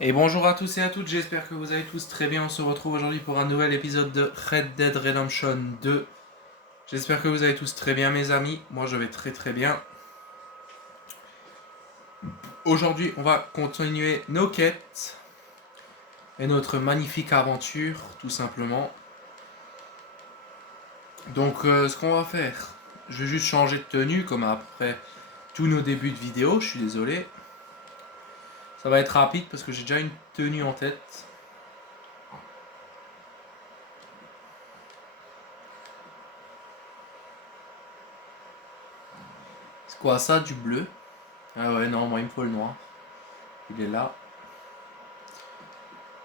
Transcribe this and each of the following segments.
Et bonjour à tous et à toutes, j'espère que vous allez tous très bien. On se retrouve aujourd'hui pour un nouvel épisode de Red Dead Redemption 2. J'espère que vous allez tous très bien mes amis, moi je vais très très bien. Aujourd'hui on va continuer nos quêtes et notre magnifique aventure tout simplement. Donc ce qu'on va faire, je vais juste changer de tenue comme après tous nos débuts de vidéo, je suis désolé. Ça va être rapide parce que j'ai déjà une tenue en tête. C'est quoi ça, du bleu? Ah ouais, non, moi il me faut le noir. Il est là.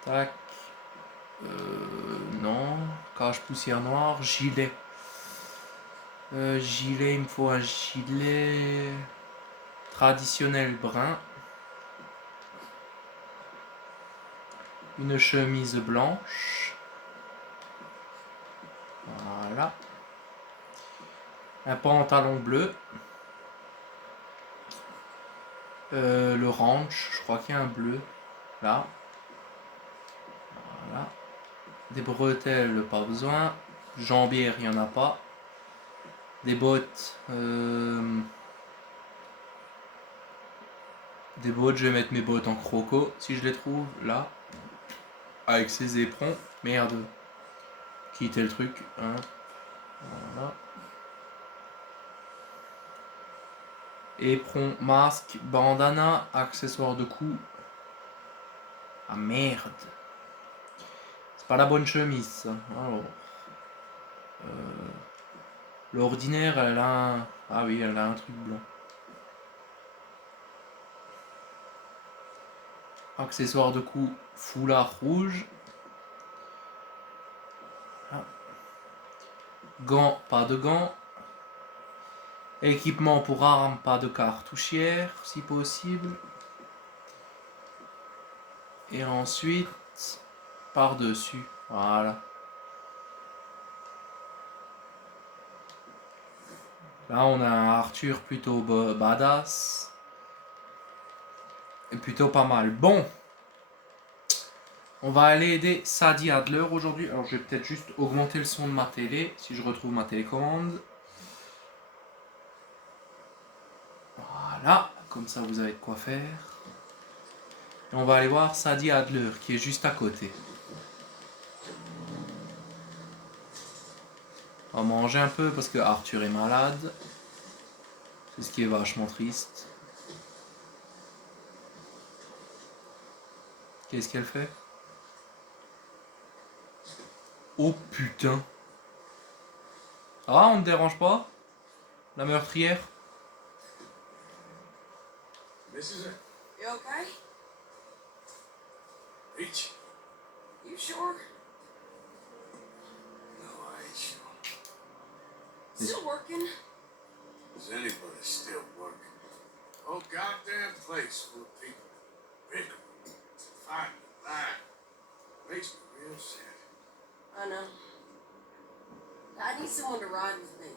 Tac. Non. Cage poussière noire. Gilet. Gilet, il me faut un gilet traditionnel brun. Une chemise blanche. Voilà. Un pantalon bleu. Le ranch, je crois qu'il y a un bleu. Là. Voilà. Des bretelles, pas besoin. Jambières, il n'y en a pas. Des bottes. Des bottes, je vais mettre mes bottes en croco si je les trouve. Là. Avec ces éperons. Merde. Quitter le truc. Hein. Voilà. Éperon, masque, bandana, accessoires de cou. Ah merde. C'est pas la bonne chemise ça. Alors. L'ordinaire, elle a un. Ah oui, elle a un truc blanc. Accessoires de cou, foulard rouge. Ah. Gants, pas de gants. Équipement pour armes, pas de cartouchière, si possible. Et ensuite, par-dessus. Voilà. Là, on a un Arthur plutôt badass. Et plutôt pas mal. Bon. On va aller aider Sadie Adler aujourd'hui. Alors, je vais peut-être juste augmenter le son de ma télé, si je retrouve ma télécommande. Voilà. Comme ça, vous avez de quoi faire. Et on va aller voir Sadie Adler, qui est juste à côté. On va manger un peu parce que Arthur est malade. C'est ce qui est vachement triste. Qu'est-ce qu'elle fait? Oh putain. Ah, on ne dérange pas? La meurtrière? This is it. You okay? Peach? You sure? No, I ain't sure. Still working? Is anybody still working? Whole goddamn place full of people. Bickering, fighting, lying. Makes me real sad. I know. I need someone to ride with me.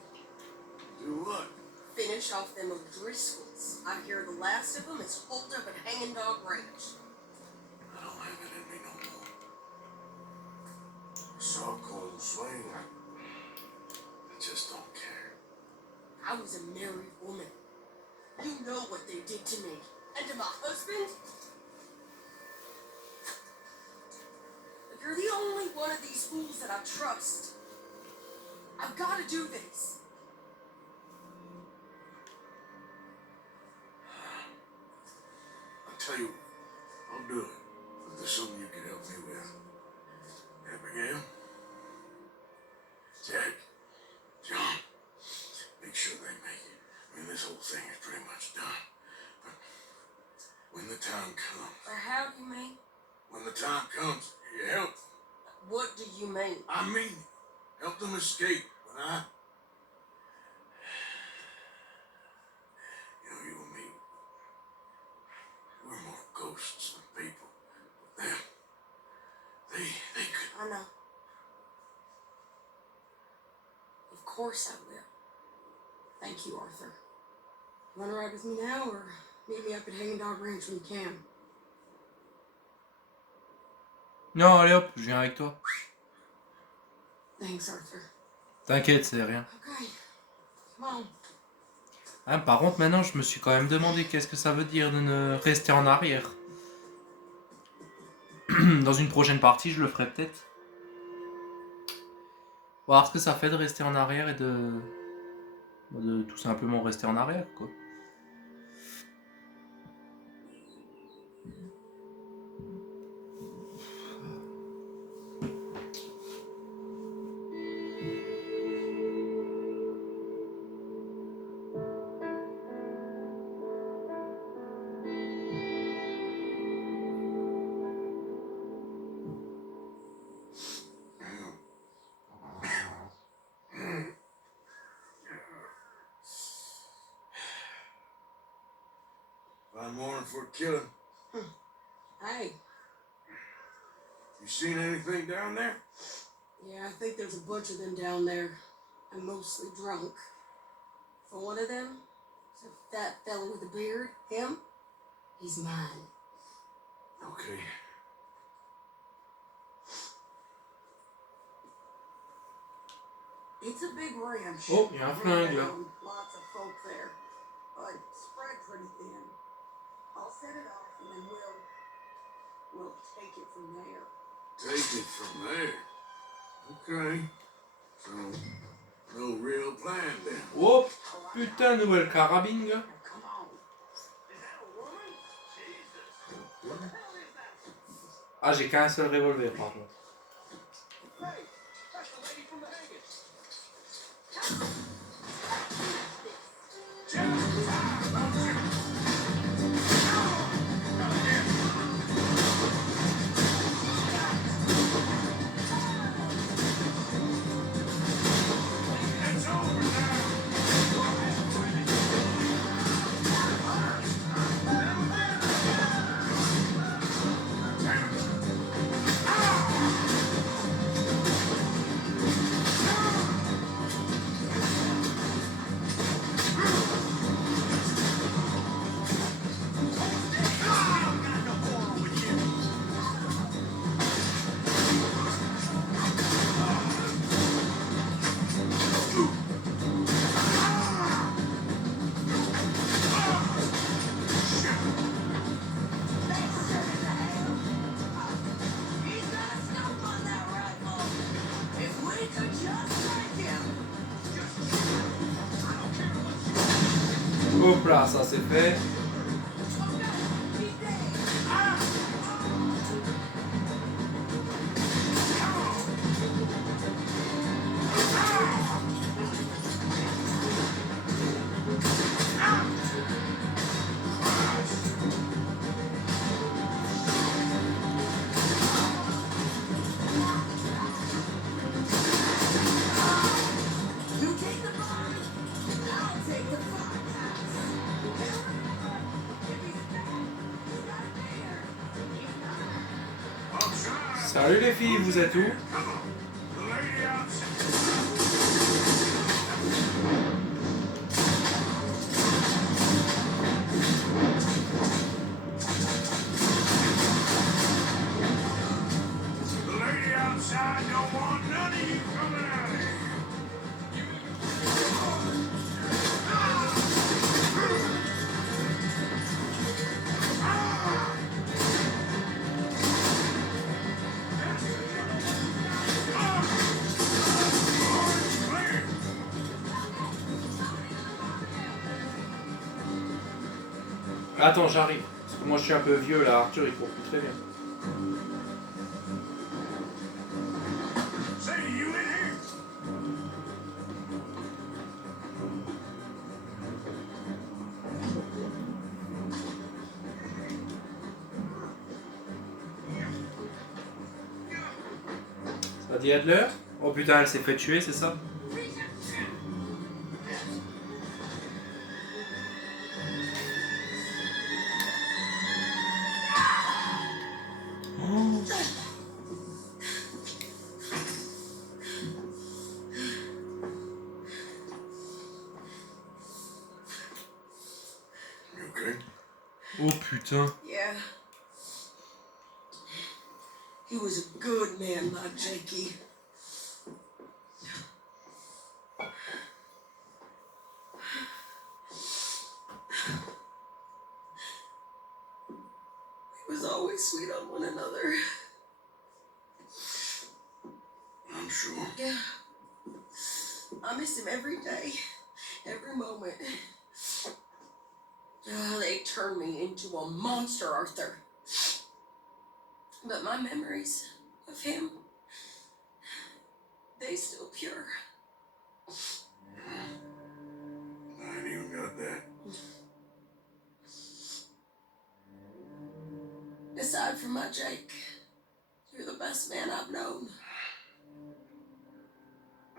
Do what? Finish off them O'Driscolls. I hear the last of them is holed up at Hanging Dog Ranch. I don't have it in me no more. I saw Colton swing. I just don't care. I was a married woman. You know what they did to me. And to my husband? But you're the only one of these fools that I trust. I've got to do this. I'll tell you what. I'll do it. If there's something you can help me with. Abigail? Jack? John? Make sure they make it. I mean, this whole thing is pretty much done. But when the time comes, Or how do you mean? when the time comes, you help them. What do you mean? I mean, help them escape. When you and me, we're more ghosts than people. But them, they could. I know. Of course I will. Thank you, Arthur. You want to ride with me now, or meet me up at Hanging Dog Ranch when you can? Non, allez hop, je viens avec toi. Thanks, Arthur. T'inquiète, c'est rien. Okay. Come on. Hein, par contre, maintenant, je me suis quand même demandé qu'est-ce que ça veut dire de ne rester en arrière. Dans une prochaine partie, je le ferai peut-être. Voir ce que ça fait de rester en arrière et de tout simplement rester en arrière, quoi. Fine morning for a killing. Hey. You seen anything down there? Yeah, I think there's a bunch of them down there. I'm mostly drunk. For one of them, it's a fat fella with a beard. Him? He's mine. Okay. It's a big ranch. Oh, il y a un flingue là. Lots of folk there. But spread pretty thin. I'll set it off and then we'll take it from there. Take it from there. Okay. So, no real plan then. Oh, putain, nouvelle carabine, gars. Now, come on. Is that a woman? Jesus. What the hell is that? Ah, j'ai qu'un seul revolver, par contre. Hey, that's the lady from the hanging. Just time, don't you? It's over now. He's got a scope on that rifle. If we could just strike him. Hop là, ça c'est fait. Keep days. You take the barn, I'll take the farmhouse. If he's fat, he's got a beard. He's not. I'll try. Salut les filles, vous êtes où? Come on. The lady outside. The lady outside don't want none of you coming out of here. Clear. Attends, j'arrive. Parce que moi je suis un peu vieux là, Arthur il court plus très bien. Say, you in here? Ça dit Adler? Oh putain, elle s'est fait tuer, c'est ça? Oh. You okay? Oh putain. Yeah. He was a good man, my Jakey. We was always sweet on one another. I'm sure. Yeah. I miss him every day, every moment. They turned me into a monster, Arthur. But my memories of him, they still pure. I ain't even got that. Aside from my Jake, you're the best man I've known.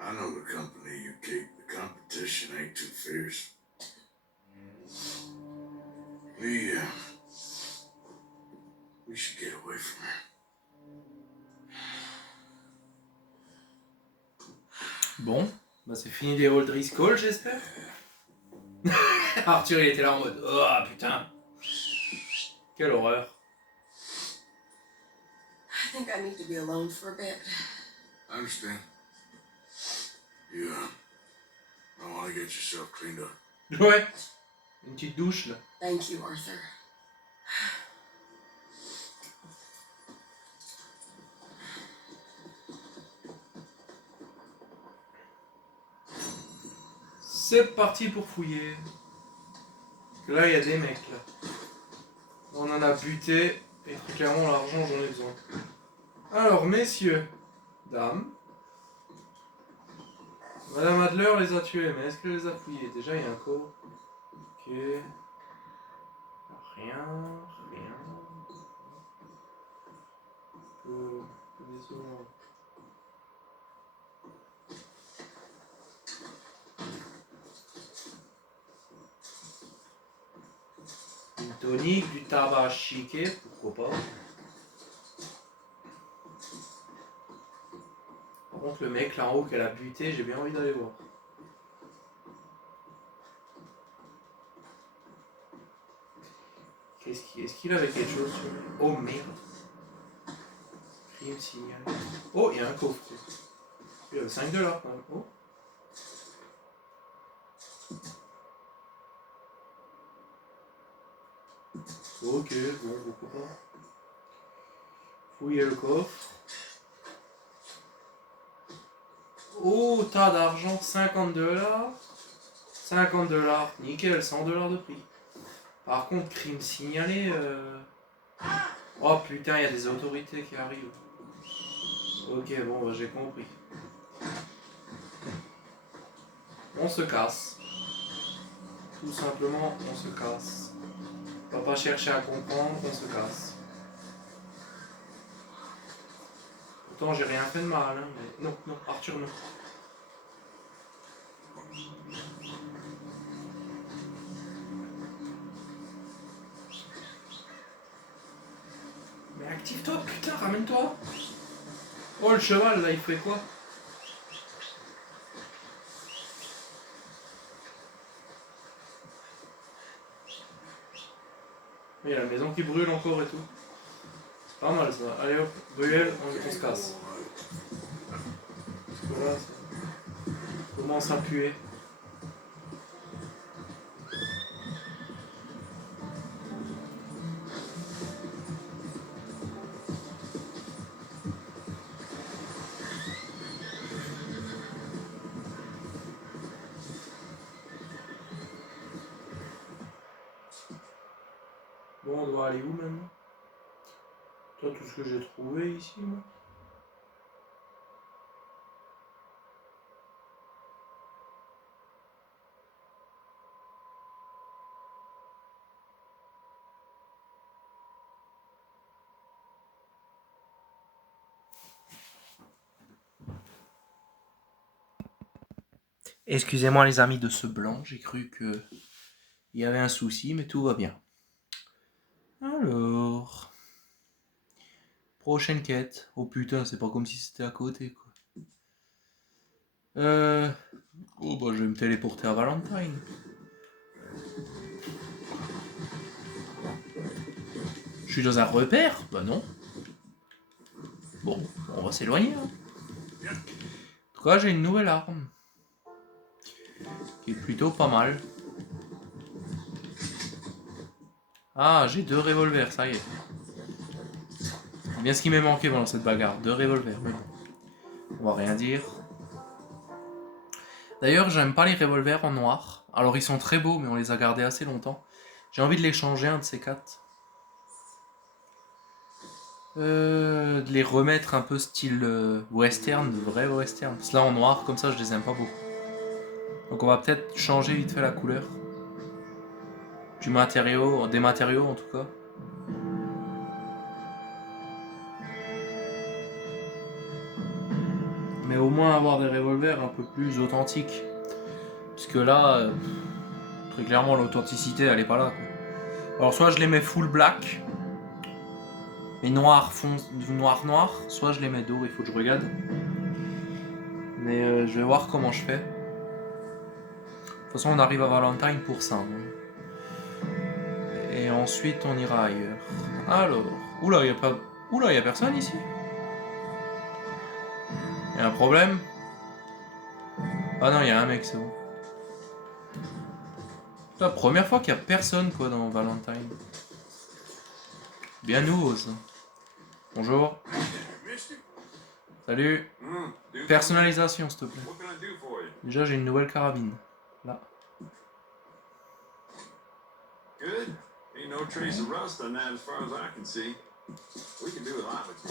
I know the company you keep. The competition ain't too fierce. We should get away from her. Bon, bah c'est fini des Old Driscoll, j'espère. Arthur, il était là en mode « Oh putain !» Quelle horreur. I think I need to be alone for a bit. I understand. You don't want to get yourself cleaned up. Ouais, une petite douche là. Thank you, Arthur. C'est parti pour fouiller. Parce que là, il y a des mecs là. On en a buté et très clairement l'argent, j'en ai besoin. Alors, messieurs, dames. Madame Adler les a tués, mais est-ce qu'elle les a fouillés? Déjà, il y a un coffre. Ok. Rien. Peu décevant. Une tonique, du tabac chiqué, pourquoi pas. Par contre, le mec là en haut qu'elle a buté, j'ai bien envie d'aller voir. Est-ce qu'il avait quelque chose sur lui? Oh merde. Crime signalé. Oh, il y a un coffre. Il y avait 5 $ quand même. Oh. Ok, bon, pourquoi pas. Fouiller le coffre. Oh, tas d'argent, 50 $. 50 $, nickel, 100 $ de prix. Par contre, crime signalé. Oh putain, il y a des autorités qui arrivent. Ok, bon, bah, j'ai compris. On se casse. Tout simplement, on se casse. On va pas chercher à comprendre, on se casse. Pourtant, j'ai rien fait de mal, hein, mais... Non, Arthur, non. Mais active-toi, putain, ramène-toi. Oh, le cheval, là, il fait quoi? Il y a la maison qui brûle encore et tout. C'est pas mal ça. Allez hop, brûle, on se casse. Parce que là, ça commence à puer. Bon, on doit aller où maintenant? Toi, tout ce que j'ai trouvé ici, moi. Excusez-moi les amis de ce blanc, j'ai cru que il y avait un souci, mais tout va bien. Alors... Prochaine quête. Oh putain, c'est pas comme si c'était à côté, quoi. Oh bah je vais me téléporter à Valentine. Je suis dans un repère? Bah non. Bon, on va s'éloigner. Hein. En tout cas, j'ai une nouvelle arme. Qui est plutôt pas mal. Ah, j'ai 2 revolvers, ça y est. C'est bien ce qui m'est manqué pendant cette bagarre. 2 revolvers, mais bon. On va rien dire. D'ailleurs, j'aime pas les revolvers en noir. Alors, ils sont très beaux, mais on les a gardés assez longtemps. J'ai envie de les changer, un de ces 4. De les remettre un peu style western, de vrai western. Parce que là, en noir, comme ça, je les aime pas beaucoup. Donc, on va peut-être changer vite fait la couleur. Du matériau, des matériaux en tout cas. Mais au moins avoir des revolvers un peu plus authentiques. Puisque là, très clairement, l'authenticité, elle est pas là. Quoi. Alors, soit je les mets full black, mais noir, noir, soit je les mets d'eau, il faut que je regarde. Mais je vais voir comment je fais. De toute façon, on arrive à Valentine pour ça. Hein. Et ensuite, on ira ailleurs. Alors, oula, y a personne ici. Y a un problème? Ah non, y a un mec, c'est bon. C'est la première fois qu'il y a personne quoi dans Valentine. Bien nouveau ça. Bonjour. Salut. Personnalisation s'il te plaît. Déjà j'ai une nouvelle carabine. Là.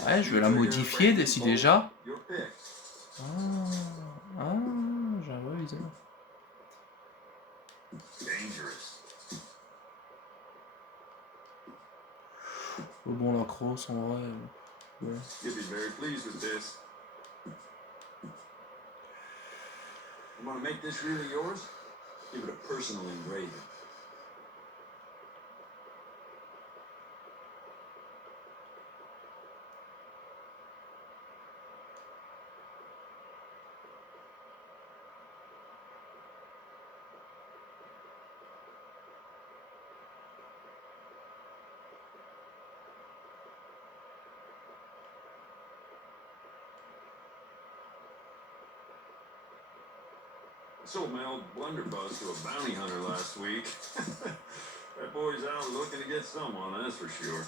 Ouais, je vais la modifier d'ici déjà. Ah, j'avoue, ils ont... Oh bon, la crosse en vrai. Ouais. You want to make this really yours? Give it a personal engraving. Sold my old blunderbuss to a bounty hunter last week. That boy's out looking to get someone, that's for sure.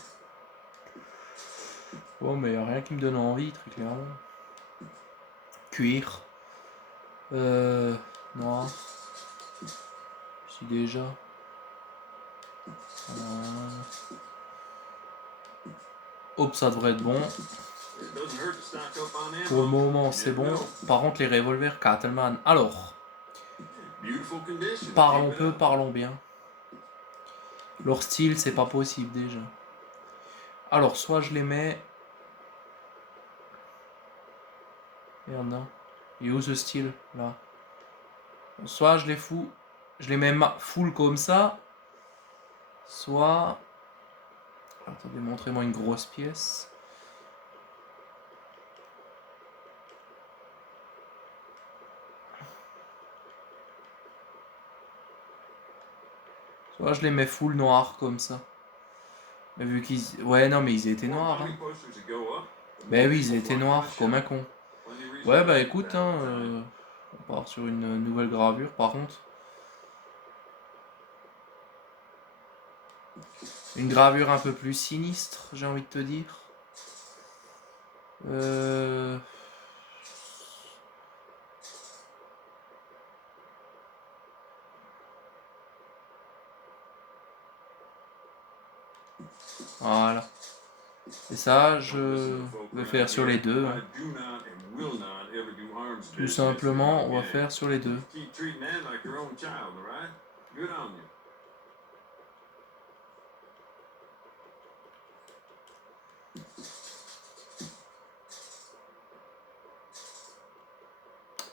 Bon, mais y'a rien qui me donne envie, très clairement. Cuir. Noir. Ici déjà. Hop, ça devrait être bon. Pour le moment, c'est bon. Par contre, les revolvers Cattleman. Alors. Parlons peu, parlons bien. Leur style, c'est pas possible déjà. Alors, soit je les mets... Merde, non. Il est où ce style, là? Soit je les fous... Je les mets full comme ça. Soit... Attendez, montrez-moi une grosse pièce. Soit je les mets full noir comme ça. Mais vu qu'ils... Ouais, non, mais ils étaient noirs. Hein. Ben oui, ils étaient noirs, comme un con. Ouais, bah écoute, hein, on part sur une nouvelle gravure, par contre. Une gravure un peu plus sinistre, j'ai envie de te dire. Voilà. Et ça, je vais faire sur les deux. Hein. Tout simplement, on va faire sur les deux.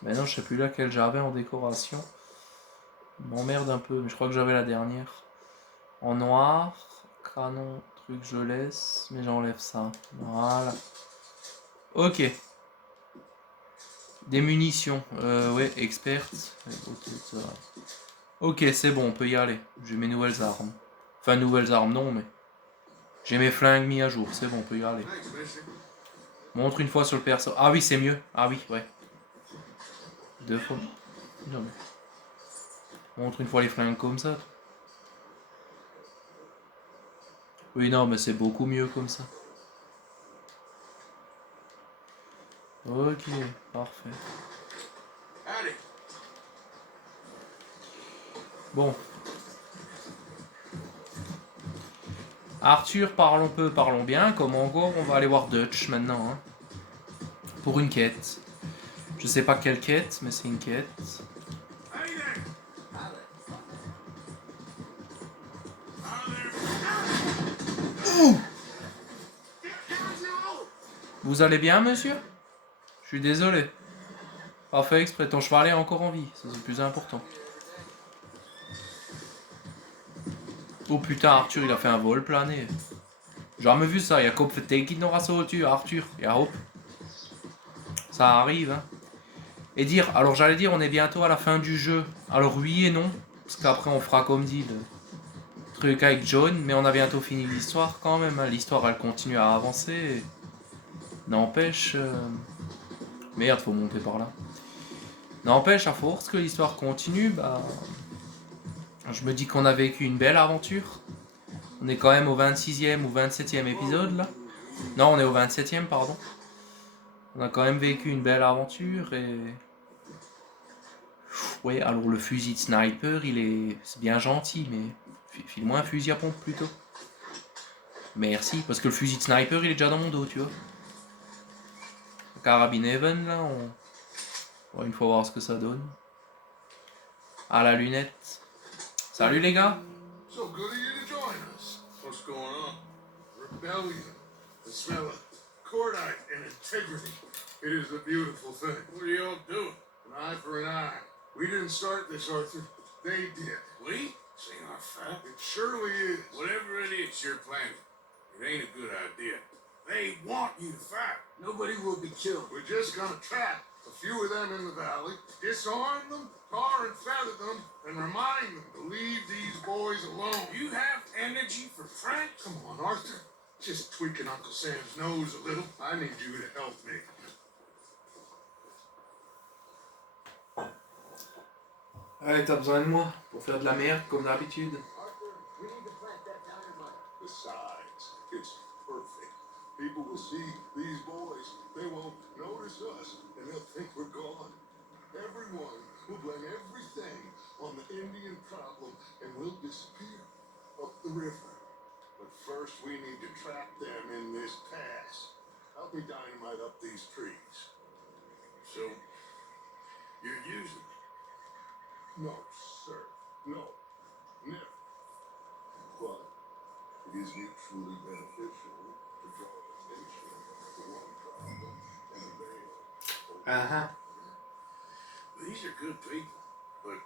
Maintenant, je sais plus laquelle j'avais en décoration. M'emmerde un peu, mais je crois que j'avais la dernière. En noir, canon, truc, je laisse, mais j'enlève ça. Voilà. Ok. Des munitions. Ouais, expert. Ok, c'est bon, on peut y aller. J'ai mes nouvelles armes. Enfin, nouvelles armes, non, mais... J'ai mes flingues mis à jour, c'est bon, on peut y aller. Montre une fois sur le perso. Ah oui, c'est mieux. Ah oui, ouais. 2 fois. Non, mais... Montre une fois les flingues comme ça. Oui, non, mais c'est beaucoup mieux comme ça. Ok, parfait. Howdy. Bon. Arthur, parlons peu, parlons bien. Comme encore, on va aller voir Dutch maintenant. Hein. Pour une quête. Je sais pas quelle quête, mais c'est une quête. Hey there. Vous allez bien, monsieur? Je suis désolé. Pas fait exprès, ton cheval est encore en vie, ça c'est le plus important. Oh putain, Arthur il a fait un vol plané. Jamais vu ça, Jacob fait take några sauter, Arthur, ja hop. Ça arrive, hein. Et dire, alors j'allais dire, on est bientôt à la fin du jeu. Alors oui et non, parce qu'après on fera comme dit le truc avec John, mais on a bientôt fini l'histoire quand même. Hein. L'histoire elle continue à avancer. N'empêche. Merde, faut monter par là. N'empêche, à force que l'histoire continue, bah. Je me dis qu'on a vécu une belle aventure. On est quand même au 26e ou 27e épisode là. Non, on est au 27e, pardon. On a quand même vécu une belle aventure et. Ouais, alors le fusil de sniper, c'est bien gentil, mais file-moi un fusil à pompe plutôt. Merci, parce que le fusil de sniper, il est déjà dans mon dos, tu vois. La carabine Even, là, on va une fois voir ce que ça donne. À la lunette. Salut les gars. So good of you to join us. What's going on? Rebellion. The smell of cordite and integrity. It is a beautiful thing. What are y'all doing? An eye for an eye. We didn't start this, Arthur. They did. We? This ain't our fault. It surely is. Whatever it is you're planning, it ain't a good idea. They want you to fight. Nobody will be killed. We're just gonna trap a few of them in the valley, disarm them, tar and feather them, and remind them to leave these boys alone. You have energy for Frank? Come on, Arthur. Just tweaking Uncle Sam's nose a little. I need you to help me. Ouais, t'as besoin de moi pour faire de la merde comme d'habitude. Arthur, we need to plant that dynamite. Besides, it's perfect. People will see these boys. They won't notice us, and they'll think we're gone. Everyone will blame everything on the Indian problem, and we'll disappear up the river. But first, we need to trap them in this pass. Help me dynamite up these trees. So, you're using it? No, sir. No. Never. But it is mutually beneficial to draw attention to one problem and avail. These are good people, but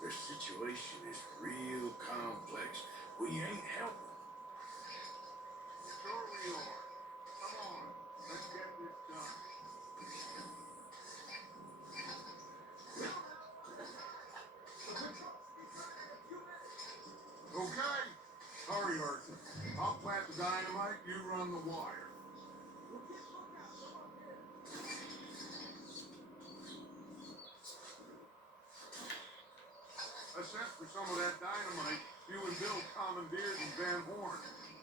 their situation is real complex. We ain't helping. Sure we are. Come on, let's get this done. Okay. Sorry, Arthur. I'll plant the dynamite, you run the wire. I sent for some of that dynamite you and Bill commandeered in Van Horn.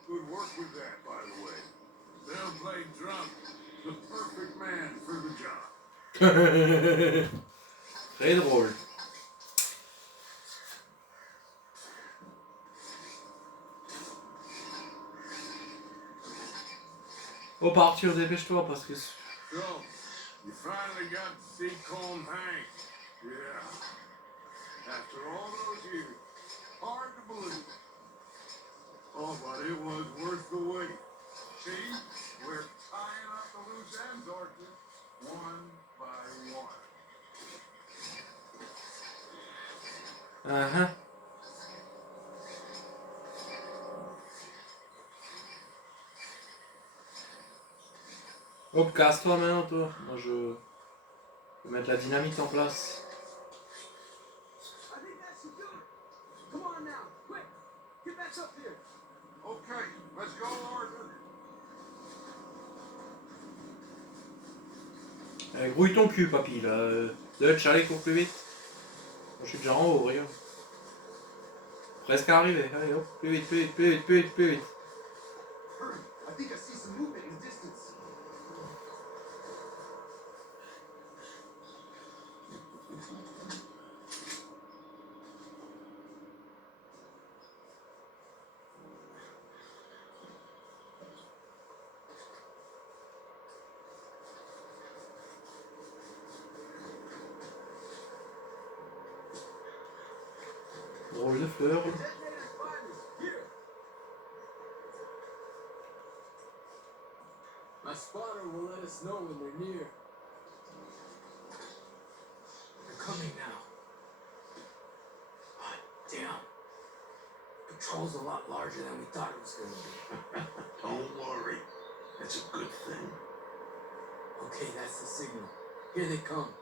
Good work with that, by the way. Bill played drunk. The perfect man for the job. Très drôle. Oh, Arthur, dépêche-toi parce que. So, you finally got to see Colm Hank. Yeah. After all those years. Hard to believe. Oh, but it was worth the wait. See? We're tying up the loose ends, Arthur. One by one. Hop, casse-toi maintenant, toi. Moi, je vais mettre la dynamite en place. I think that's the good. Come on now, quick. Get back up here. Okay, let's go, Arthur. Grouille ton cul, papy, là. Dutch, allez, cours plus vite. Moi, je suis déjà en haut, regarde. Presque arrivé. Allez, hop, plus vite, plus vite, plus vite, plus vite, plus vite. Hurry, I think I see some movement in the distance. Drôle de fleur. Detonator's finders, here. My spotter will let us know when they're near. They're coming now. God damn. Patrol's a lot larger than we thought it was going to be. Don't worry. That's a good thing. Okay, that's the signal. Here they come.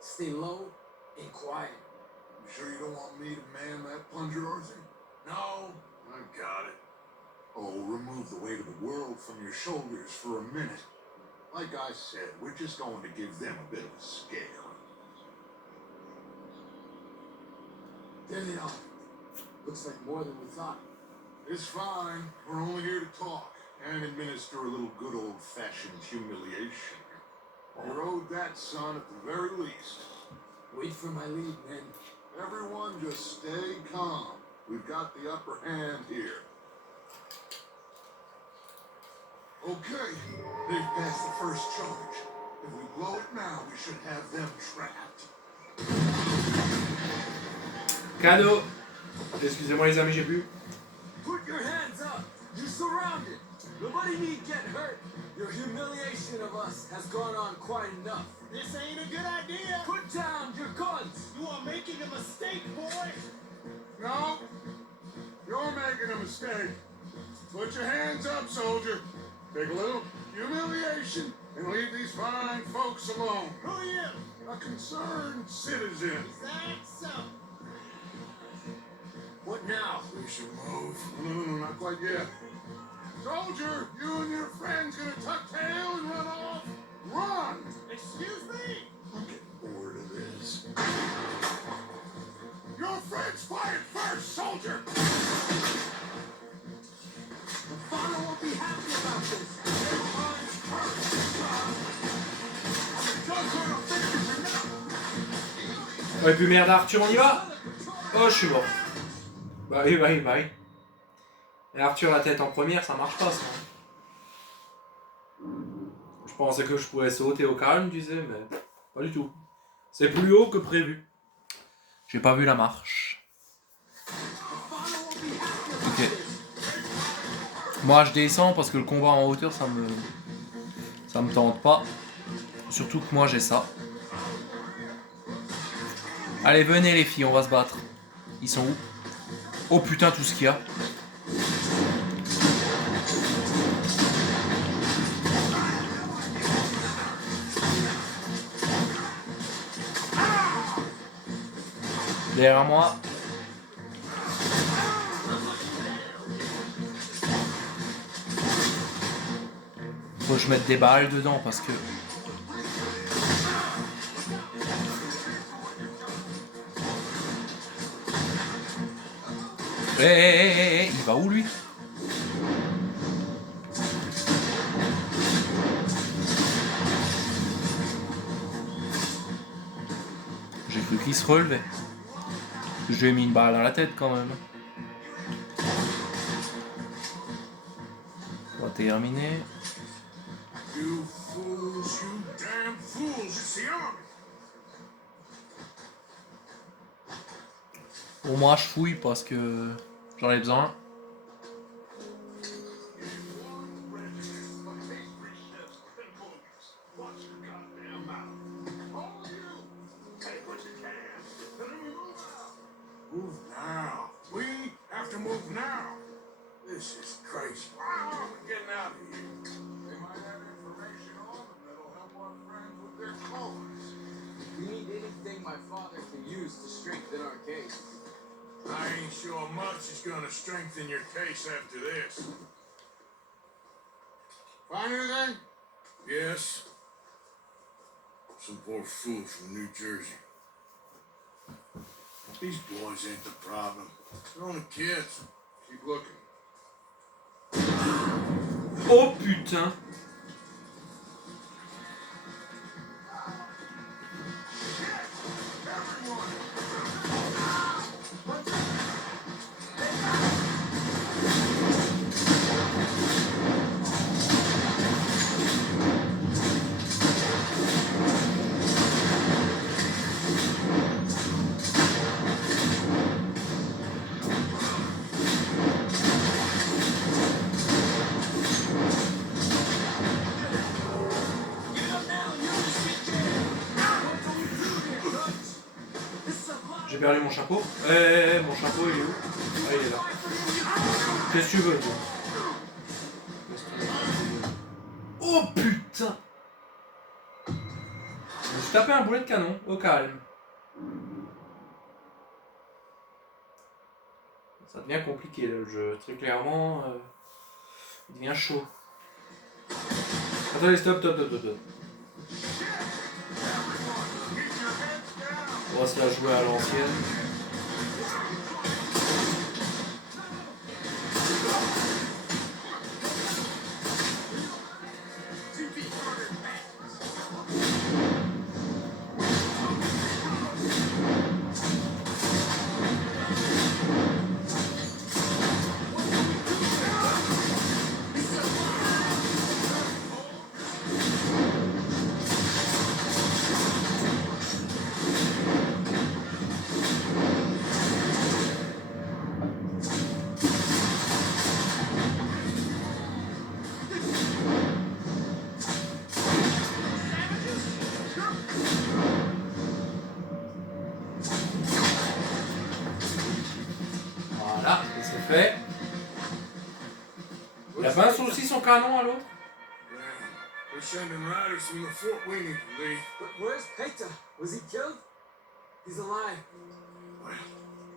Stay low and quiet. You sure you don't want me to man that plunger, Arthur? No, I got it. Oh, remove the weight of the world from your shoulders for a minute. Like I said, we're just going to give them a bit of a scare. There they are. Looks like more than we thought. It's fine. We're only here to talk and administer a little good old-fashioned humiliation. You're owed that, son, at the very least. Wait for my lead, men. Everyone just stay calm. We've got the upper hand here. Okay, they've passed the first charge. If we blow it now, we should have them trapped. Cadeau. Excusez-moi les amis, j'ai bu. Put your hands up. You're surrounded. Nobody need get hurt. Your humiliation of us has gone on quite enough. This ain't a good idea. Put down your guns. You are making a mistake, boy. No, you're making a mistake. Put your hands up, soldier. Take a little humiliation and leave these fine folks alone. Who are you? A concerned citizen. Is that so? What now? We should move. No, not quite yet. Soldier, you and your friends gonna tuck tail and run off? Run! Excuse me? I'm getting bored of this. Your friends fired first, soldier! The father won't be happy about this. Your friends first, son! I'm gonna finish it now! Ouais, puis merde, Arthur, on y va. Oh, je suis mort. Bah oui, bah oui, bah oui. Et Arthur la tête en première, ça marche pas, ça. Je pensais que je pouvais sauter au calme, tu sais, mais pas du tout. C'est plus haut que prévu. J'ai pas vu la marche. Ok. Moi, je descends parce que le combat en hauteur, ça me tente pas. Surtout que moi, j'ai ça. Allez, venez les filles, on va se battre. Ils sont où? Oh putain, tout ce qu'il y a. Derrière moi. Faut que je mette des balles dedans parce que... Il va où lui? J'ai cru qu'il se relevait. Je lui ai mis une balle dans la tête quand même. On va terminer. You fools, you damn fools, it's the army! Bon, moi je fouille parce que j'en ai besoin. Move now. We have to move now. This is crazy. Wow, we're getting out of here. They might have information on them that'll help our friends with their cause. We need anything my father can use to strengthen our case. I ain't sure much is gonna strengthen your case after this. Find anything? Yes. Some poor fool from New Jersey. These boys ain't the problem. They're only kids. Keep looking. Oh putain. J'ai perdu mon chapeau. Mon chapeau il est où? Ah, il est là. Qu'est-ce que tu veux, toi? Oh putain! Je me suis tapé un boulet de canon, au calme. Ça devient compliqué le jeu, très clairement. Il devient chaud. Attendez, stop. On va se la jouer à l'ancienne. Voilà, c'est fait. Il a pas aussi son canon à l'autre? We're sending riders from the fort we need to leave. Where's Peter? Was he killed? He's alive. Well,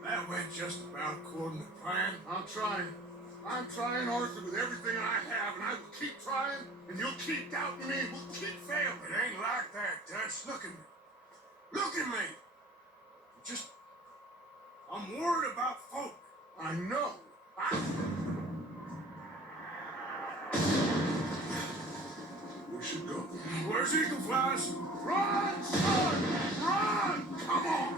that went just about according to plan. I'm trying, Arthur, with everything I have, and I will keep trying, and you'll keep doubting me, and we'll keep failing. It ain't like that, Dutch. Look at me. Look at me. I'm worried about folk. I know. We should go. Where's Eagle Flies? Run, son! Run! Come on!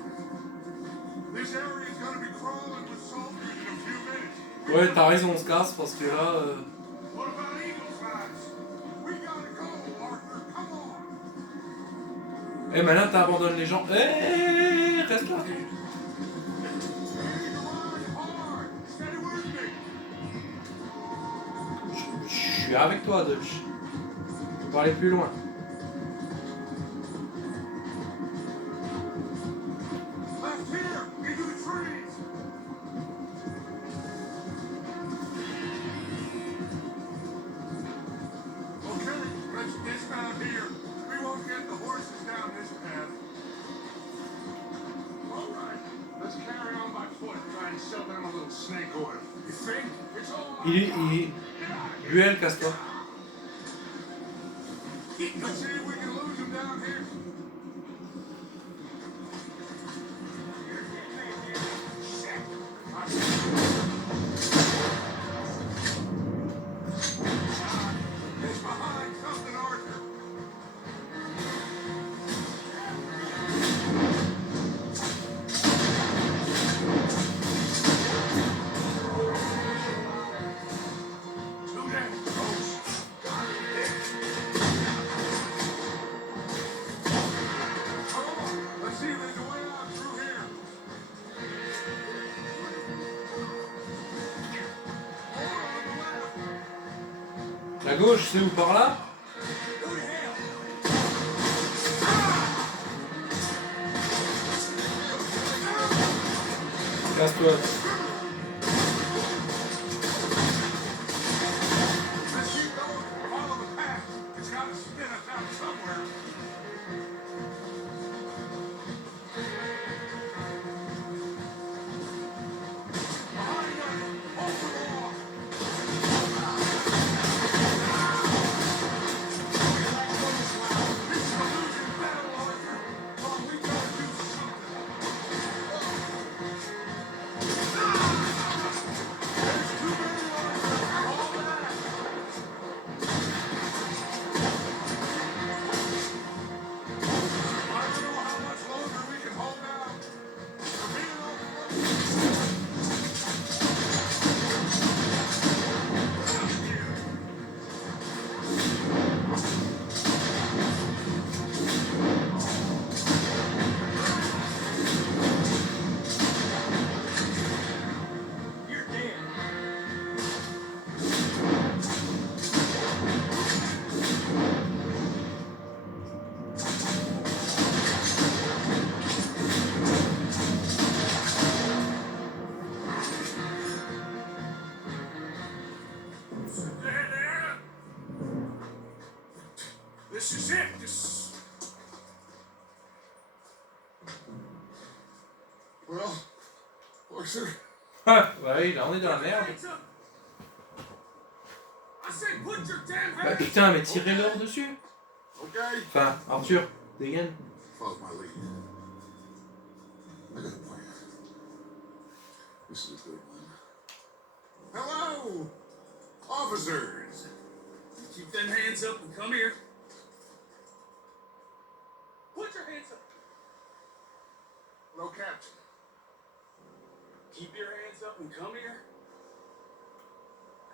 This area is gonna be crawling with soldiers in a few minutes. Ouais, t'as raison, on se casse parce que là. What about Eagle Flies? We gotta go, Arthur. Come on. Eh, maintenant t'abandonnes les gens. Reste là. Je suis avec toi, Dutch. Je peux pas aller plus loin. Left here, into the trees. Okay, let's dismount here. We won't get the horses down this path. All right, let's carry on by foot. Try and sell them a little snake oil. You think? It's all right. Buell, casse-toi. Let's see if we can lose them down here. It's behind something, Arthur. Too damn close. Come on, let's see if there's a way out through here. La gauche, c'est où? Par là? Casse-toi. Let's keep going. Follow the path. It's got to spin us out somewhere. Behind us. Hold the wall. This is a losing battle This is it. This. Well, Orser, Ouais, là on est dans la merde. Hands up. I said put your damn Bah hands. putain, mais tirez-leur dessus. okay? Enfin, Arthur, dégaine. Follow my lead. I got a plan. This is a good one. Hello, officers. Keep them hands up and come here. Put your hands up. Hello, Captain. Keep your hands up and come here.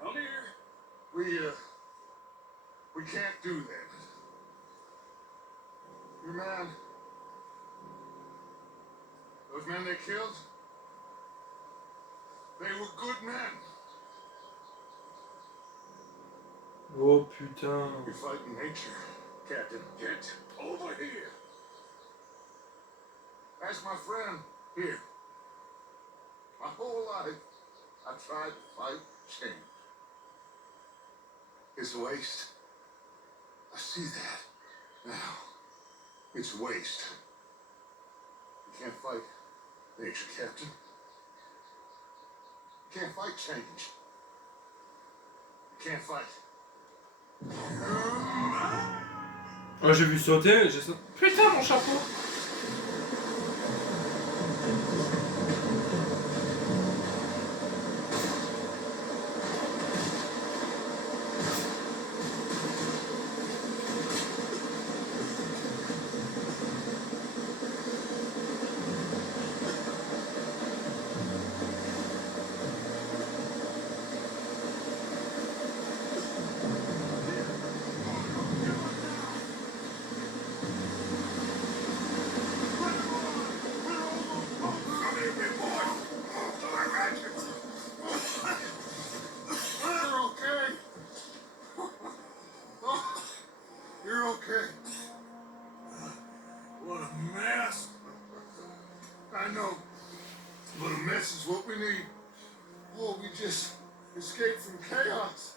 Come here. We can't do that. Your man, those men they killed, they were good men. Oh putain. You're fighting nature, Captain. Get over here. Ask my friend here. My whole life, I tried to fight change. It's waste. I see that now. It's waste. You can't fight nature, Captain. You can't fight change. You can't fight. Ah, j'ai vu sauter, j'ai sauté. Putain, mon chapeau. You're okay. Oh, you're okay. What a mess. I know. But a mess is what we need. Oh, we just escaped from chaos.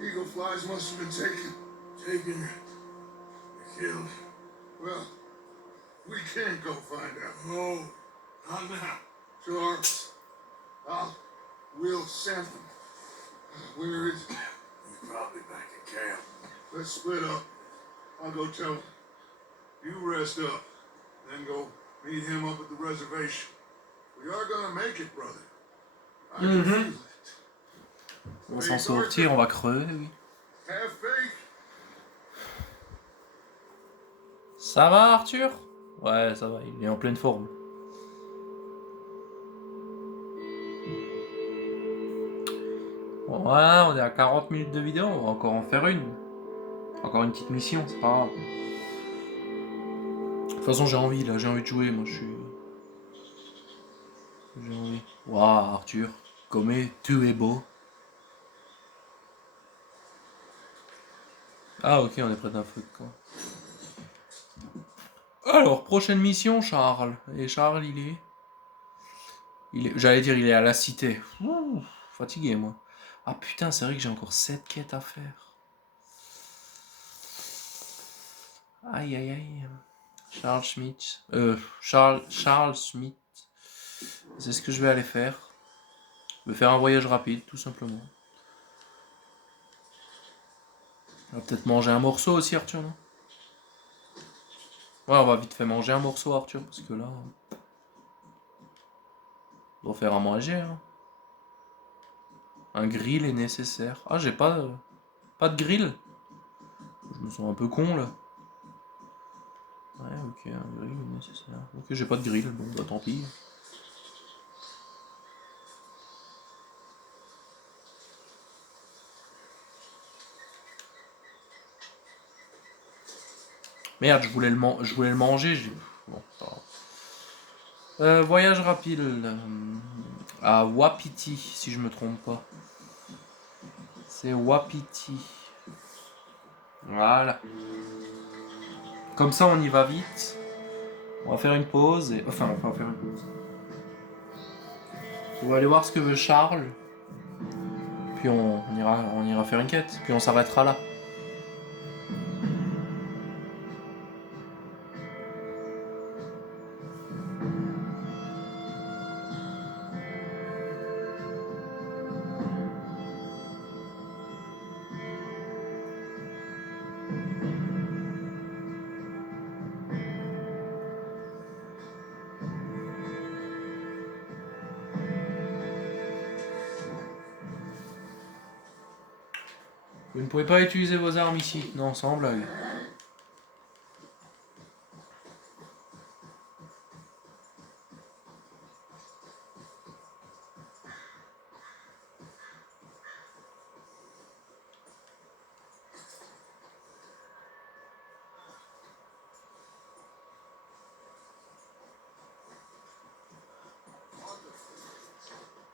Eagle flies must have been taken. Taken. Killed. Well, we can't go find out. No. Not now. Charles, we'll send them. Where is it? He's probably back in camp. Let's split up. I'll go tell him. You rest up. Then go meet him up at the reservation. We are gonna make it, brother. I can feel it. On va s'en sortir, on va crever, oui. Have faith. Ça va, Arthur? Ouais, ça va, il est en pleine forme. Ouais, on est à 40 minutes de vidéo, on va encore en faire une. Encore une petite mission, c'est pas grave. De toute façon, j'ai envie là, j'ai envie de jouer, moi je suis. J'ai envie. Waouh, Arthur, comme tu es beau. Ah, ok, on est près d'un feu de camp. Alors, prochaine mission, Charles. Et Charles, j'allais dire, il est à la cité. Ouh, fatigué, moi. Ah putain, c'est vrai que j'ai encore 7 quêtes à faire. Aïe, aïe, aïe. Charles Schmidt. Charles Schmidt. C'est ce que je vais aller faire. Je vais faire un voyage rapide, tout simplement. On va peut-être manger un morceau aussi, Arthur, non? Ouais, on va vite fait manger un morceau, Arthur, parce que là... On doit faire à manger, hein. Un grill est nécessaire. Ah, j'ai pas de grill. Je me sens un peu con, là. Ouais, ok, un grill est nécessaire. Ok, j'ai pas de grill, bon, bah tant pis. Merde, je voulais le manger, j'ai... Bon, ça va. Voyage rapide à Wapiti, si je me trompe pas. C'est Wapiti. Voilà. Comme ça, on y va vite. On va faire une pause. Enfin, on va faire une pause. On va aller voir ce que veut Charles. Puis on ira faire une quête. Puis on s'arrêtera là. Vous ne pouvez pas utiliser vos armes ici. Non, sans blague.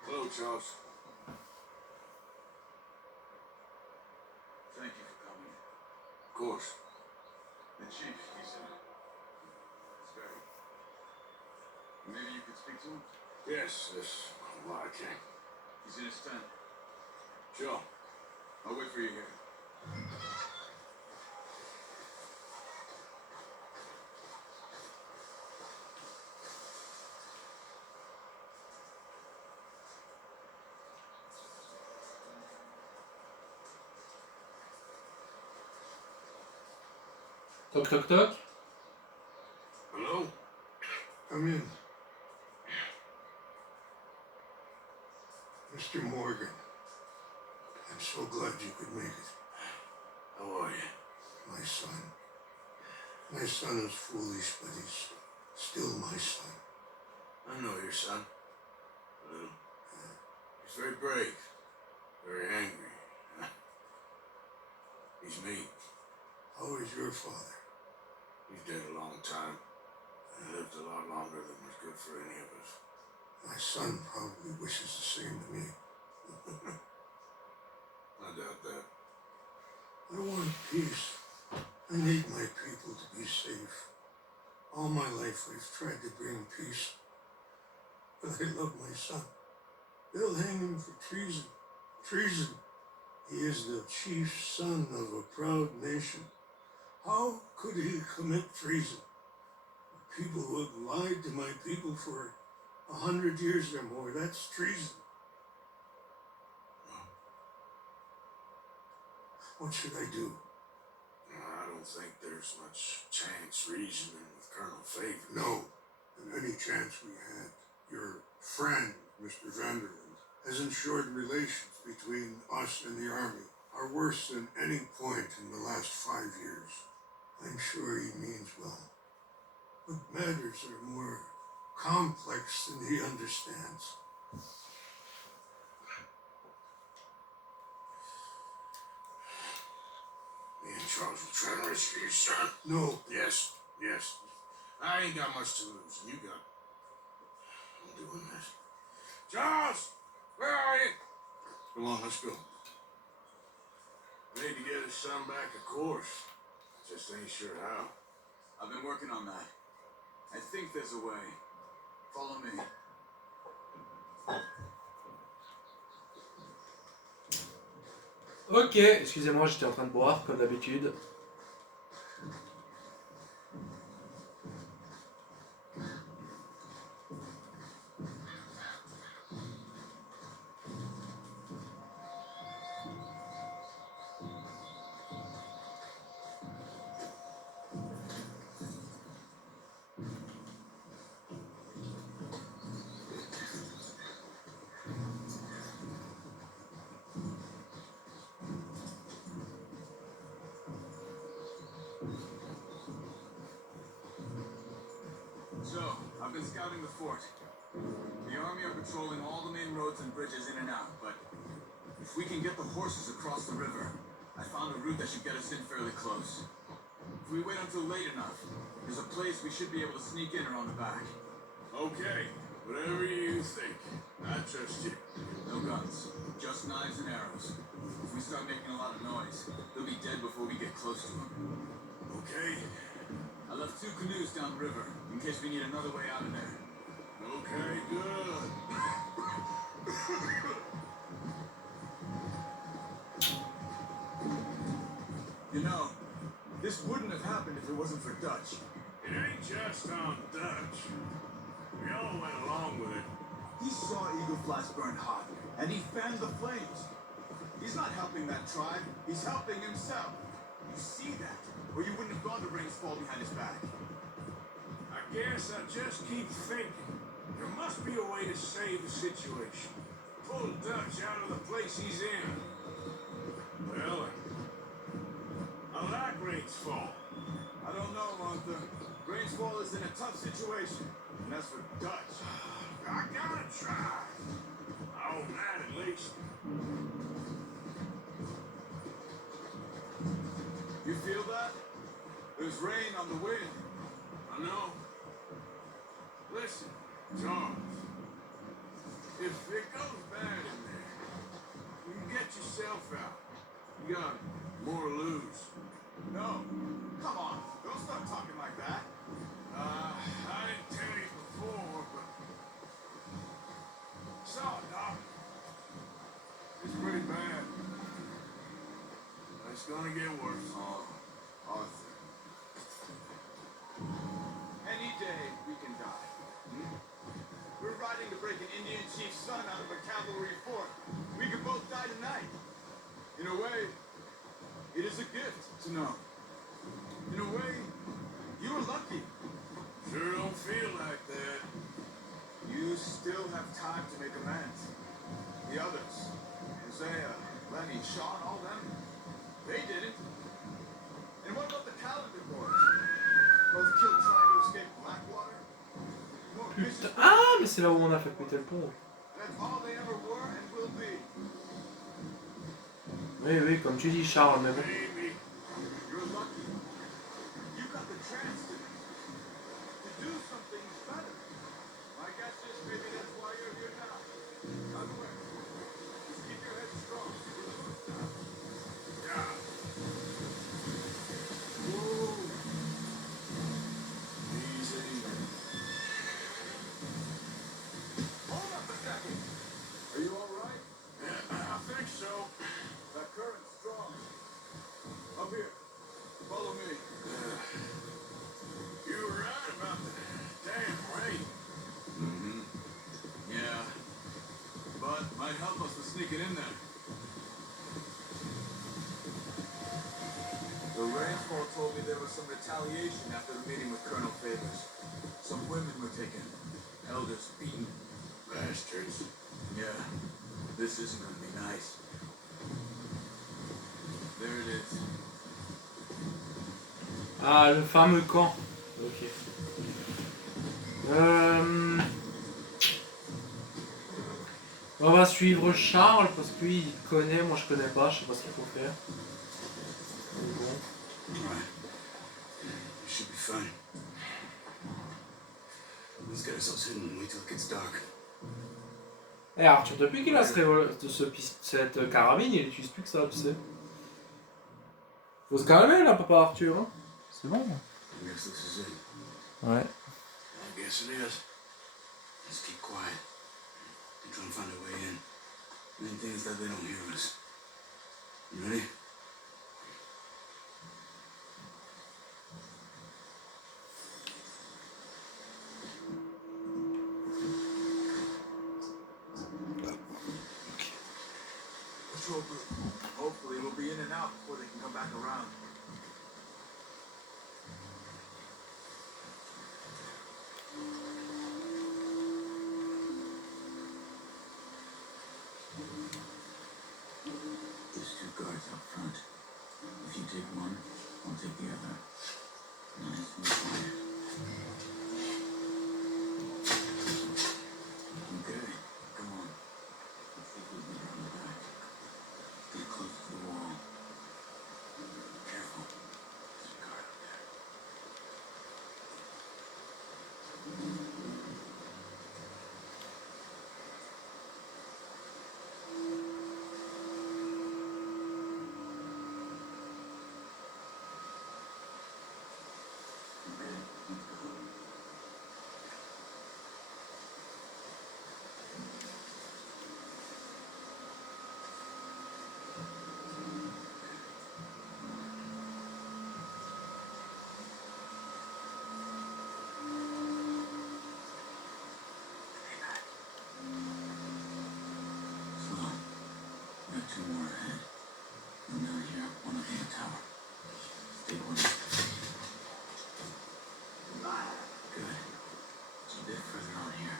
Hello, Charles. Thank you for coming. Of course. The chief, he's very... Maybe you could speak to him? Yes, well, I can. He's in his tent. Sure. I'll wait for you here. Toc toc toc. Hello? Come in. Mr. Morgan, I'm so glad you could make it. How are you? My son. My son is foolish, but he's still my son. I know your son. A little. He's very brave. Very angry. He's me. How is your father? He's dead a long time. He lived a lot longer than was good for any of us. My son probably wishes the same to me. I doubt that. I want peace. I need my people to be safe. All my life I've tried to bring peace. But I love my son. They'll hang him for treason. Treason. He is the chief son of a proud nation. How could he commit treason? People who have lied to my people for 100 years or more, that's treason. What should I do? I don't think there's much chance reasoning with Colonel Favor. No. And any chance we had, your friend, Mr. Vanderland, has ensured relations between us and the Army are worse than any point in the last 5 years. I'm sure he means well. But matters are more complex than he understands. Me and Charles will try to rescue your son. No. Yes. I ain't got much to lose, and you got... I'm doing this. Charles! Where are you? Come on, let's go. We need to get his son back, of course. Just ain't sure how. I've been working on that. I think there's a way. Follow me. Ok, excusez-moi, j'étais en train de boire comme d'habitude. So, I've been scouting the fort. The army are patrolling all the main roads and bridges in and out, but if we can get the horses across the river, I found a route that should get us in fairly close. If we wait until late enough, there's a place we should be able to sneak in around the back. Okay, whatever you think. I trust you. No guns, just knives and arrows. If we start making a lot of noise, they'll be dead before we get close to them. Okay? I left 2 canoes downriver, in case we need another way out of there. Okay, good. You know, this wouldn't have happened if it wasn't for Dutch. It ain't just on Dutch. We all went along with it. He saw Eagle Flash burn hot, and he fanned the flames. He's not helping that tribe, he's helping himself. You see that, or you wouldn't have gone to Rain's Fall behind his back. I guess I just keep thinking. There must be a way to save the situation. Pull Dutch out of the place he's in. Well, I like Rain's Fall. I don't know, Arthur. Rainsfall is in a tough situation, and that's for Dutch. I gotta try. Oh, man, at least. You feel that? There's rain on the wind. I know. Listen, Charles. If it goes bad in there, you get yourself out. You got more to lose. No. Come on. Don't start talking like that. I didn't tell you before, but... So, Doc. It's pretty bad. It's gonna get worse. Oh, Arthur. Any day we can die. We're riding to break an Indian chief's son out of a cavalry fort. We could both die tonight. In a way, it is a gift to know. In a way, you were lucky. Sure don't feel like that. You still have time to make amends. The others, Hosea, Lenny, Sean, all them, they didn't. And what about the Calendar boys? Both killed trying to escape Blackwater? More vicious Putain. Ah, mais c'est là où on a fait péter le pont. That's all they ever were and will be. Oui, oui, comme tu dis, Charles, mais bon. Maybe. You're lucky. You got the chance to do something better. My guess is maybe that's why you're here now. By the way, just keep your head strong. Yeah. Whoa. Easy. Hold up a second. Are you all right? Yeah, I think so. That current's strong. Up here. Follow me. You were right about the damn rain. Mm-hmm. Yeah. But might help us with sneaking in there. The Rainsfall told me there was some retaliation after the meeting with Colonel Favors. Some women were taken. Elders beaten. Bastards. Yeah. This isn't gonna be nice. There it is. Ah, le fameux camp. Ok. On va suivre Charles parce que lui il connaît, moi je connais pas, je sais pas ce qu'il faut faire. Mais bon. Alright. You should be fine. Let's get ourselves hidden and wait till it gets dark. Eh Arthur, depuis qu'il a cette carabine, il utilise plus que ça, tu sais. Faut se calmer là, papa Arthur. Hein. C'est bon. I guess this is it. Ouais. I guess it is. Just keep quiet. And try and find a way in. Main thing is that they don't hear us. You ready? Patrol group. Hopefully we'll be in and out before they can come back around. There's two guards up front. If you take one, I'll take the other. Nice and quiet. Okay, come on. Let's see who's in the back. Get close to the wall. Careful. There's a guard up there. Okay, let's go. Slow. We got two more ahead. And down here, one of the tower. Stay quiet. Good. It's a bit further on here.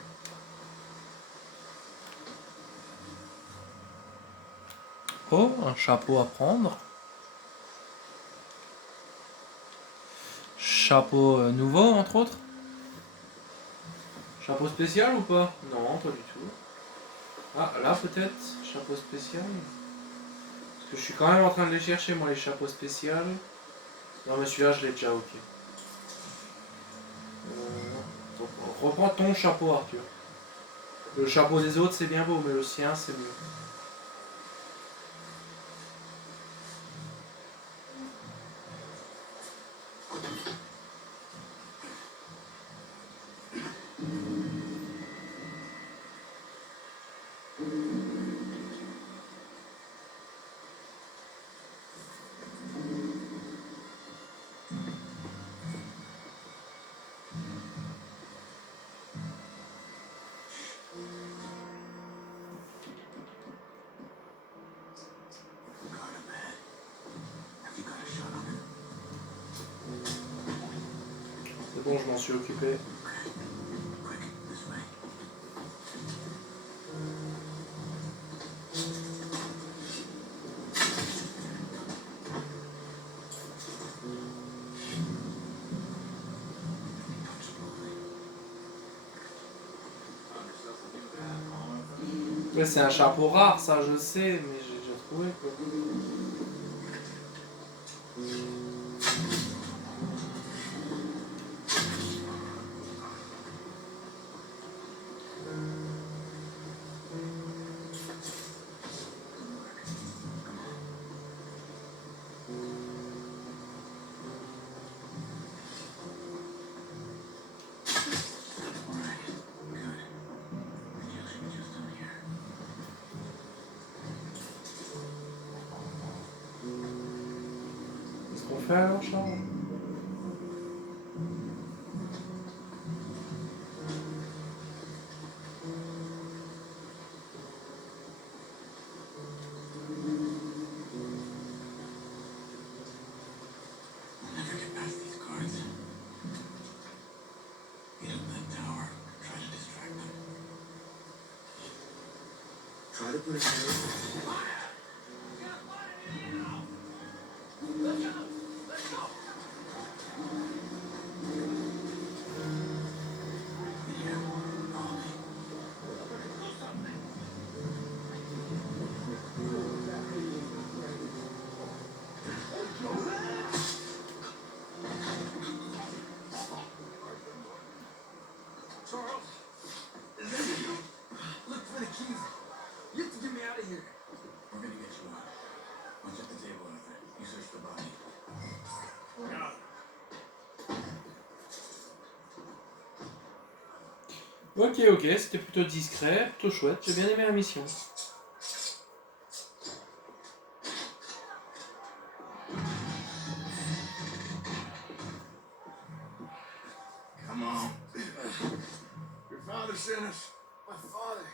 Oh, un chapeau à prendre. chapeau nouveau, entre autres. Chapeau spécial ou pas? Non, pas du tout. Ah, là peut-être, chapeau spécial. Parce que je suis quand même en train de les chercher, moi, les chapeaux spéciaux. Non, mais celui-là, je l'ai déjà, ok. Donc, reprends ton chapeau, Arthur. Le chapeau des autres, c'est bien beau, mais le sien, c'est mieux. Got him, man. Have you got a shot on him? C'est bon, je m'en suis occupé. Quick, this way. Touch slowly. Found yourself a new hat, Oliver. Ouais, c'est un chapeau rare, ça, je sais, mais j'ai déjà trouvé, quoi. Alright, good. And you leave me just in here. Qu'est-ce qu'on fait alors, Charles? We'll never get past these guards. Get up that tower. Try to distract them. Try to put it down. Yeah, follow me. Charles, is this you? Look for the keys. You have to get me out of here. We're gonna get you out. Watch at the table, Arthur. You search the body. Got it. Ok, ok, c'était plutôt discret, plutôt chouette, j'ai bien aimé la mission. Come on. Your father sent us? My father,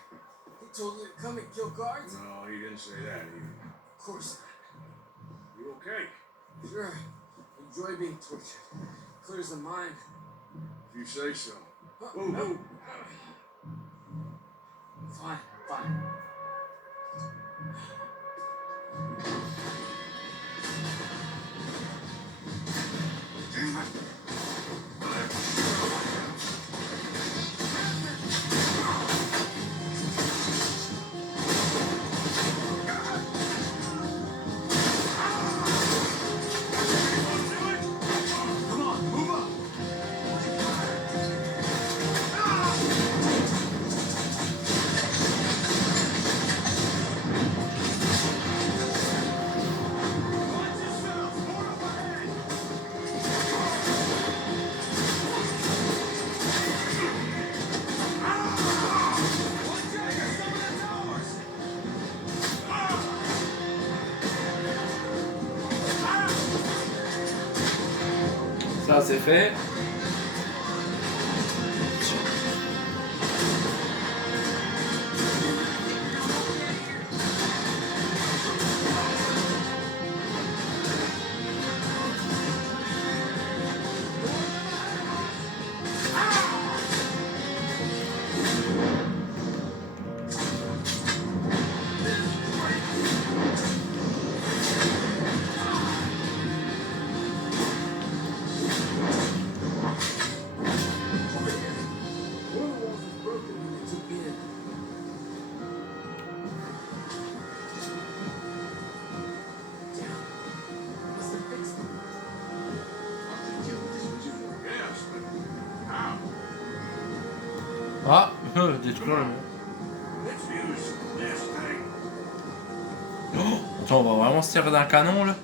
he told you to come and kill guards? No, he didn't say that either. Of course not. You okay? Sure. Enjoy being tortured. Clears the mind. If you say so. Whoa, whoa. Fine, fine. Come on, move up! Ça, c'est fait. Détruire le... Let's use this thing. Oh, attends, on va vraiment se servir d'un canon là.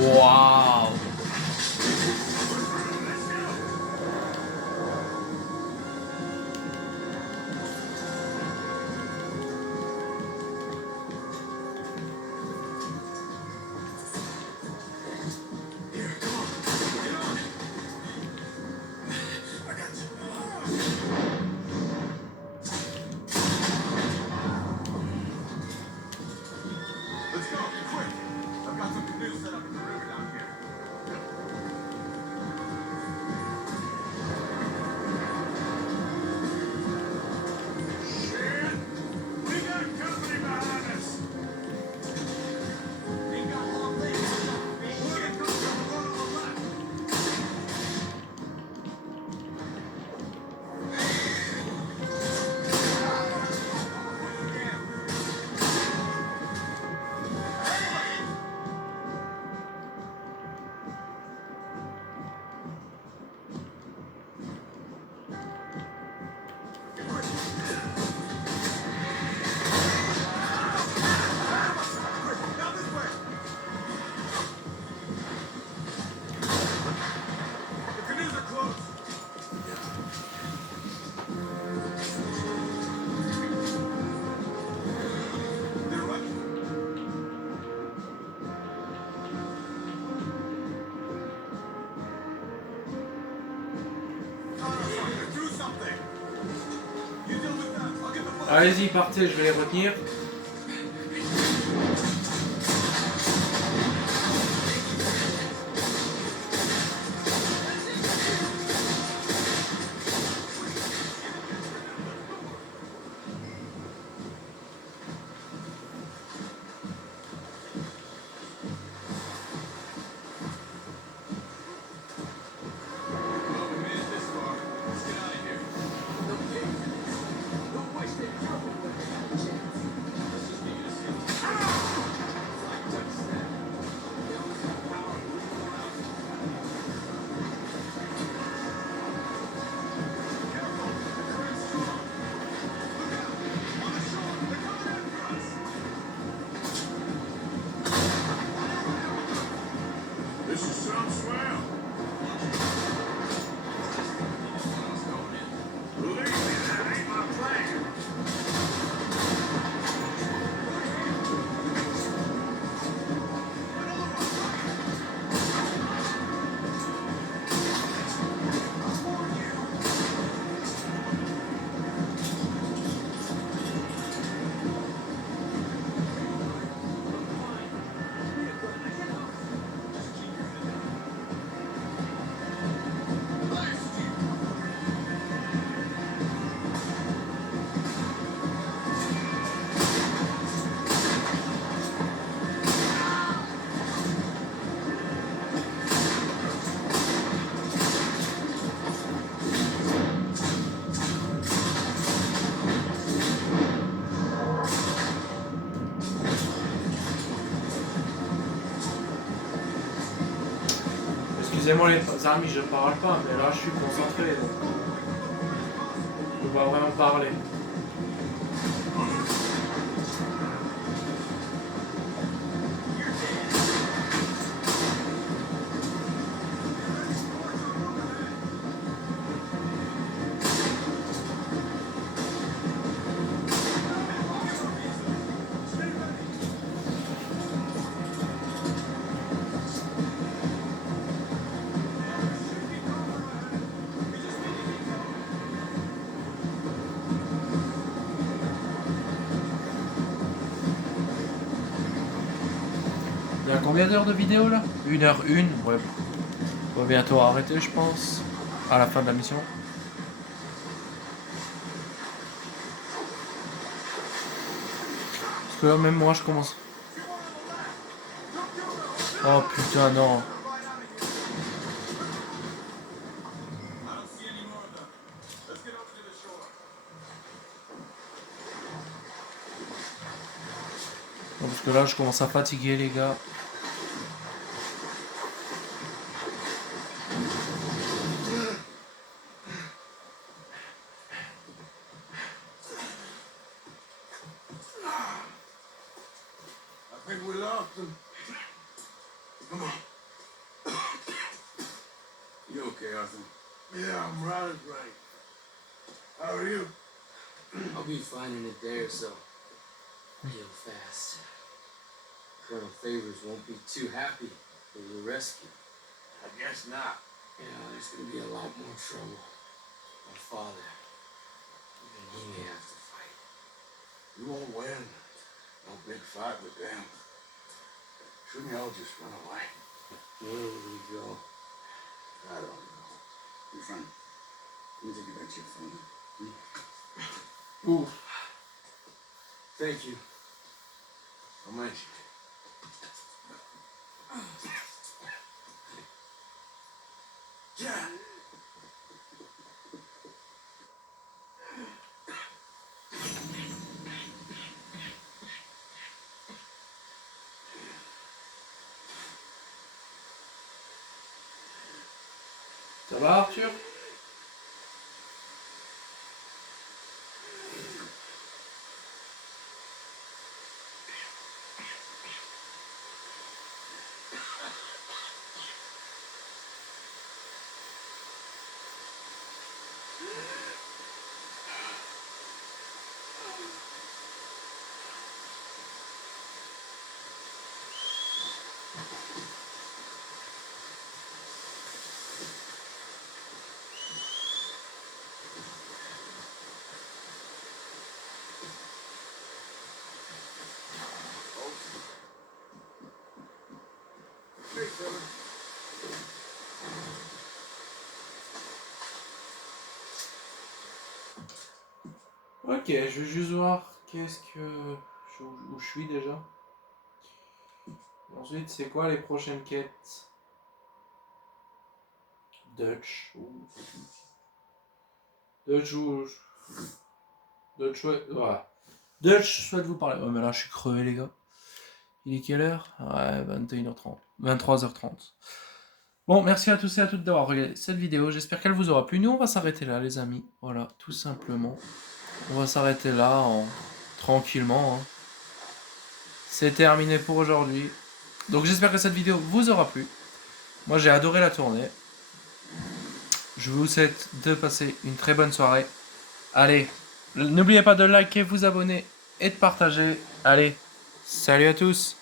Waouh. Let's go, quick! I've got some canoes set up in the river down here. Shit! We got company behind us. Ain't got long legs. Look at those on the left. Now this way! The canoes are close. They're right. Do something. You deal with them. I'll get the boat. Allez-y, partez, je vais les retenir. Well, we made it this far. Let's get out of here. Don't waste it. Let's just get you to safety. It's like Chuck said. The element of power moving around. Careful! The current's strong. Look out! On the shore! They're coming after us! This is some swell. Believe me, that ain't my plan. Excusez-moi les amis, je parle pas, mais là je suis concentré donc je dois vraiment parler. Il y a combien d'heures de vidéo là 1h01, ouais. On va bientôt arrêter je pense, à la fin de la mission. Parce que là même moi je commence. Oh putain non. I don't see any more of them. Let's get over to the shore. Bon, parce que là, je commence à fatiguer, les gars. I think we lost him. Come on. You okay, Arthur? Yeah, I'm right as rain. How are you? I'll be fine in a day or so. Heal fast. Colonel Favors won't be too happy for your rescue. I guess not. Yeah, there's gonna be a lot more trouble. My father, even he may have to fight. You won't win. No big fight with them. Shouldn't y'all just run away? Where will we go? I don't know. Your friend. Let me take you back to your phone. Ouh. Thank you. How much? Yeah. Ça va, Arthur? Hey, fella. Ok, je vais juste voir qu'est-ce que... où je suis déjà. Ensuite, c'est quoi les prochaines quêtes? Dutch. Ouh. Dutch ou... Dutch, ouais. Voilà. Dutch, je souhaite vous parler. Oh, mais là, je suis crevé, les gars. Il est quelle heure? Ouais, 21h30. 23h30. Bon, merci à tous et à toutes d'avoir regardé cette vidéo. J'espère qu'elle vous aura plu. Nous, on va s'arrêter là, les amis. Voilà, tout simplement. On va s'arrêter là, tranquillement. Hein. C'est terminé pour aujourd'hui. Donc, j'espère que cette vidéo vous aura plu. Moi, j'ai adoré la tournée. Je vous souhaite de passer une très bonne soirée. Allez, n'oubliez pas de liker, vous abonner et de partager. Allez, salut à tous!